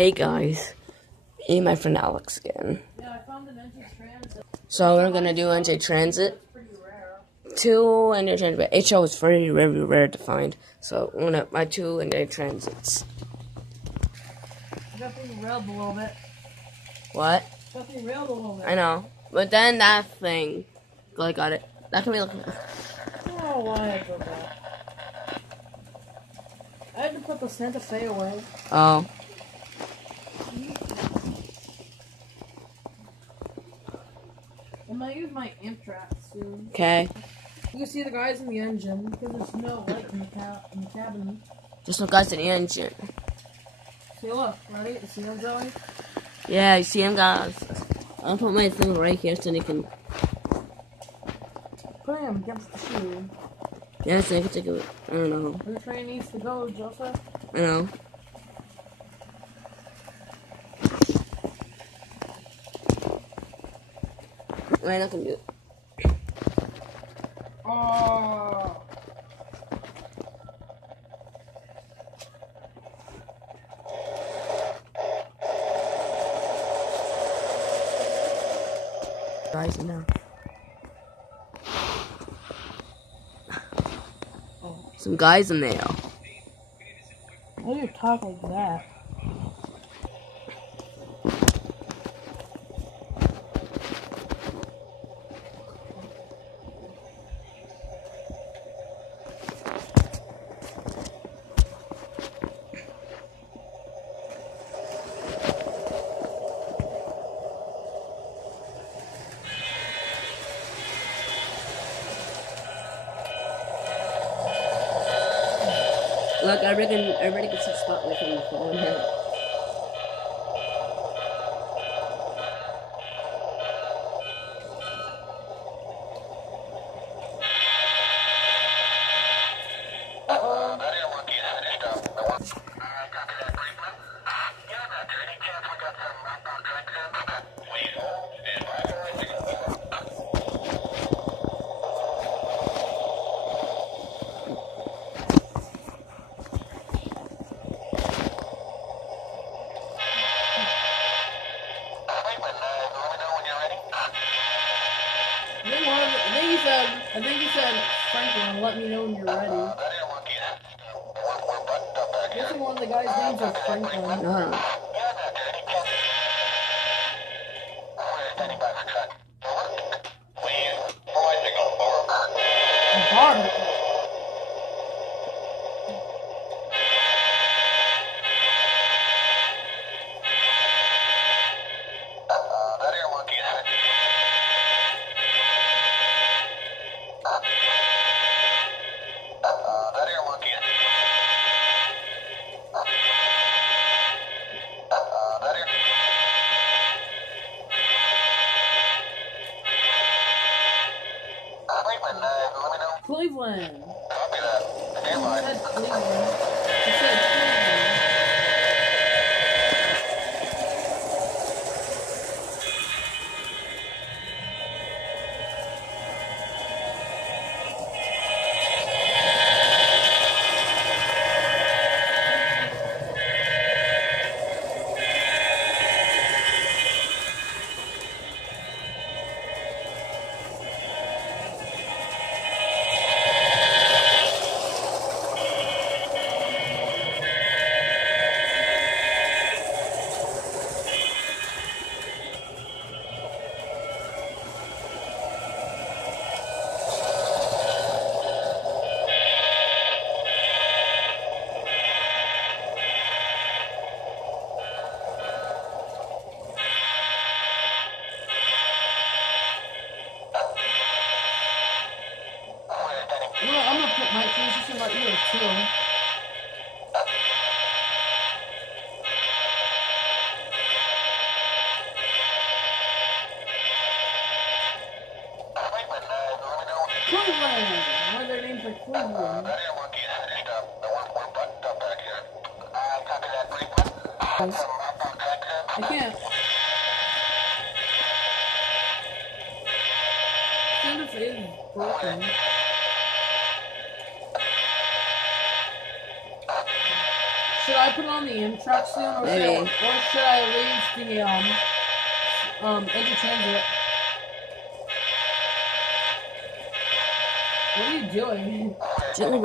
Hey guys, me and my friend Alex again. Yeah, I found an NJ Transit. So we're gonna do NJ Transit. 2 NJ Transit. HO is very rare to find. So we're gonna buy 2 NJ Transits. Got things railed a little bit. What? Got things railed a little bit. I know, but then that thing, I got it. That can be looking. Oh, why I did that? I had to put the Santa Fe away. Oh. I'm gonna use my Amtrak soon. Okay. You can see the guys in the engine because there's no light in the cabin. Just look guys in the engine. See, look, ready? You see them, Joey? Yeah, you see him, guys. I'll put my thing right here so they can. Put him against the shoe. Yeah, so I can take it. I don't know. Where the train needs to go, Joseph? I know. I'm not gonna do it. Oh. Guys, now. Some guys in there. Why do you talk like that? Look, everybody gets a spotlight from the phone now. I think he said, Franklin, let me know when you're ready. I guess one of the guys' names was Franklin. No. Bart. Cleveland. Copy that. Stand by. It said Cleveland. It said Cleveland. I'm gonna put my transition right here too. Cleveland! One of their names are Cleveland. I can't. Santa Fe is broken. Should I put on the Amtrak soon, or Maybe. should I leave the NJ Transit? What are you doing? Jill